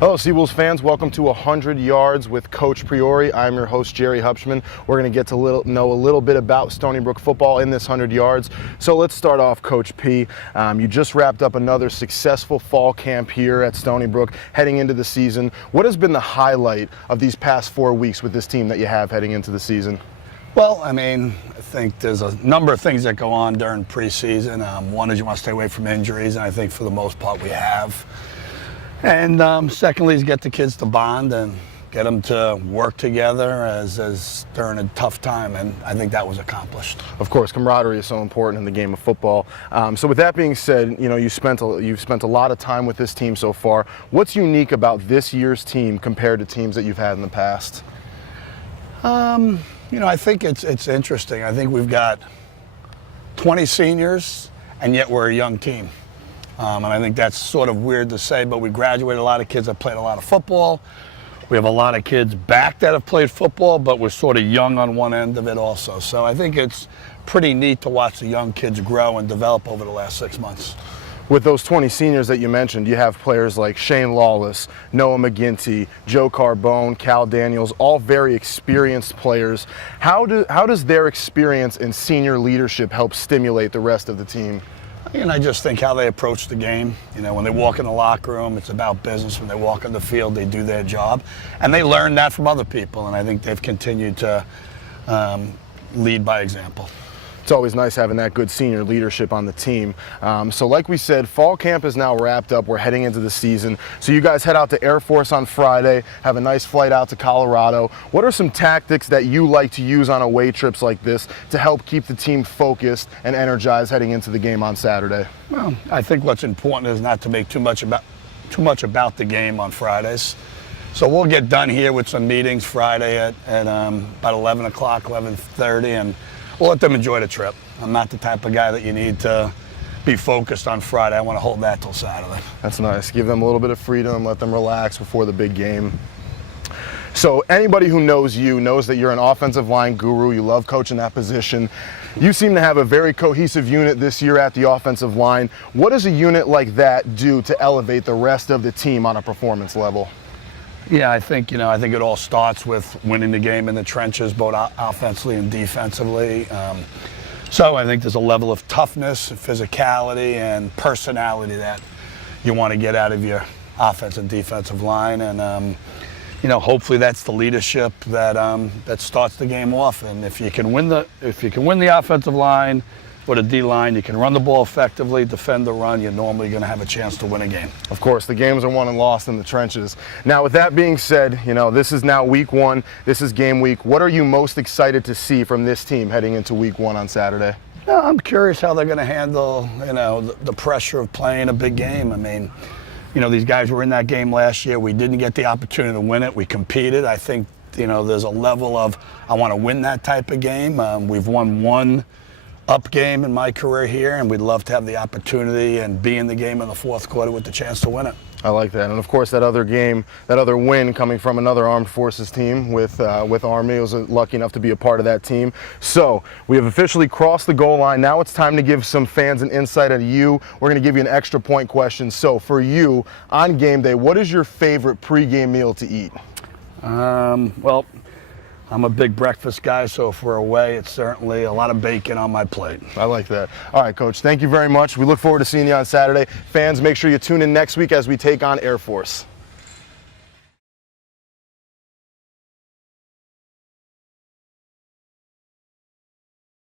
Hello, Seawolves fans. Welcome to 100 Yards with Coach Priore. I'm your host, Jerry Hupschman. We're going to get to know a little bit about Stony Brook football in this 100 yards. So let's start off, Coach P. You just wrapped up another successful fall camp here at Stony Brook, heading into the season. What has been the highlight of these past 4 weeks with this team that you have heading into the season? Well, I think there's a number of things that go on during preseason. One is you want to stay away from injuries, and I think for the most part we have. And secondly is get the kids to bond and get them to work together as during a tough time, and I think that was accomplished. Of course, camaraderie is so important in the game of football. So with that being said, you've spent a lot of time with this team so far. What's unique about this year's team compared to teams that you've had in the past? I think it's interesting. I think we've got 20 seniors, and yet we're a young team. And I think that's sort of weird to say, but we graduated a lot of kids that played a lot of football. We have a lot of kids back that have played football, but we're sort of young on one end of it also. So I think it's pretty neat to watch the young kids grow and develop over the last 6 months. With those 20 seniors that you mentioned, you have players like Shane Lawless, Noah McGinty, Joe Carbone, Cal Daniels, all very experienced players. How does their experience in senior leadership help stimulate the rest of the team? And I just think how they approach the game. When they walk in the locker room, it's about business. When they walk on the field, they do their job. And they learn that from other people, and I think they've continued to lead by example. It's always nice having that good senior leadership on the team. So like we said, fall camp is now wrapped up. We're heading into the season. So you guys head out to Air Force on Friday, have a nice flight out to Colorado. What are some tactics that you like to use on away trips like this to help keep the team focused and energized heading into the game on Saturday? Well, I think what's important is not to make too much about the game on Fridays. So we'll get done here with some meetings Friday at about 11 o'clock, 11:30, and we'll let them enjoy the trip. I'm not the type of guy that you need to be focused on Friday. I want to hold that till Saturday. That's nice. Give them a little bit of freedom, let them relax before the big game. So anybody who knows you knows that you're an offensive line guru. You love coaching that position. You seem to have a very cohesive unit this year at the offensive line. What does a unit like that do to elevate the rest of the team on a performance level? Yeah, I think it all starts with winning the game in the trenches, both offensively and defensively. So I think there's a level of toughness, physicality, and personality that you want to get out of your offense and defensive line, and hopefully that's the leadership that starts the game off. And if you can win the offensive line or the D-line, you can run the ball effectively, defend the run, you're normally going to have a chance to win a game. Of course, the games are won and lost in the trenches. Now, with that being said, this is now week one. This is game week. What are you most excited to see from this team heading into week one on Saturday? I'm curious how they're going to handle, the pressure of playing a big game. These guys were in that game last year. We didn't get the opportunity to win it. We competed. I think, there's a level of, I want to win that type of game. We've won one up game in my career here, and we'd love to have the opportunity and be in the game in the fourth quarter with the chance to win it. I like that. And of course, that other game, that other win coming from another Armed Forces team with Army. I was lucky enough to be a part of that team. So we have officially crossed the goal line. Now it's time to give some fans an insight on you. We're going to give you an extra point question. So for you, on game day, what is your favorite pregame meal to eat? Well, I'm a big breakfast guy, so if we're away, it's certainly a lot of bacon on my plate. I like that. All right, Coach, thank you very much. We look forward to seeing you on Saturday. Fans, make sure you tune in next week as we take on Air Force.